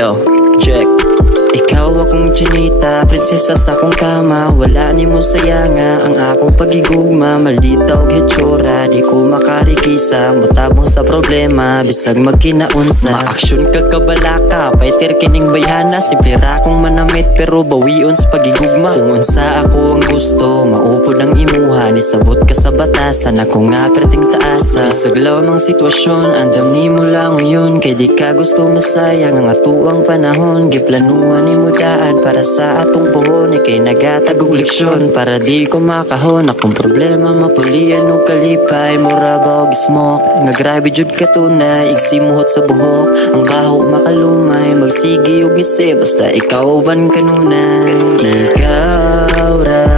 Yo, check. Ikaw akong chinita, prinsesa sa akong kama. Wala ni mo sayanga ang akong pagigugma. Maldita og hitsura, di ko makarikisa. Mutabang sa problema, bisag magkinaunsa. Maaksyon kag kabalaka, paitir kining bayhana. Simple ra akong manamit, pero bawion sa pagigugma. Kung unsa ako ang gusto, maupod ang imuha. Nisabot ka sa batasan, ako nga perting taasa. Bisaglaw ng sitwasyon, andam ni mo lang yun. Kay di ka gusto masayang ang atuang panahon. Giplanuan ni mo daan para sa atong buhon. Ikay nagatagog leksyon para di ko makahon. Akong problema mapulian o kalipay. Mura ba og smoke, nga grabe jud katunay. Igsimuhot sa buhok, ang baho makalumay. Magsigi og isip, basta ikaw ban kanunay. Ikaw ra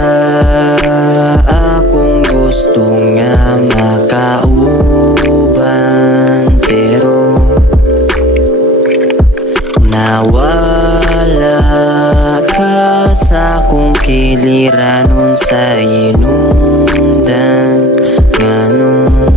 akong gusto nga makauban, pero nawala ka sa akong kiliran sa inundan. Nganon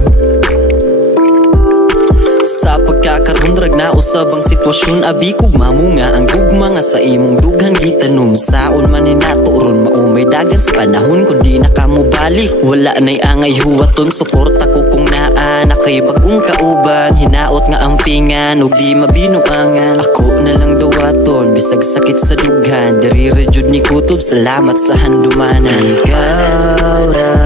sa pagkakaroon rag na usab ang sitwasyon, abi kog mamunga ang gugma nga sa imong dughan gitanom. Saon man ni naturon maumay dagan sa panahon kundi na ka mo balik. Wala nay angay huwaton, suporta ko kung naa na kay bagong kauban. Hinaot nga ang pingan ug di mabinuangan. Ako na lang dawaton bisag sakit sa dughan. Diri ra jud ni kutob, salamat sa handumanan. Ikaw ra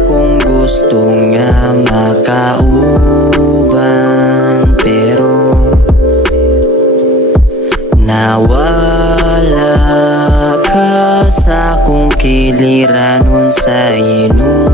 akong gusto nga makauban, pero nawala ka sa akong kiliran sa inyo.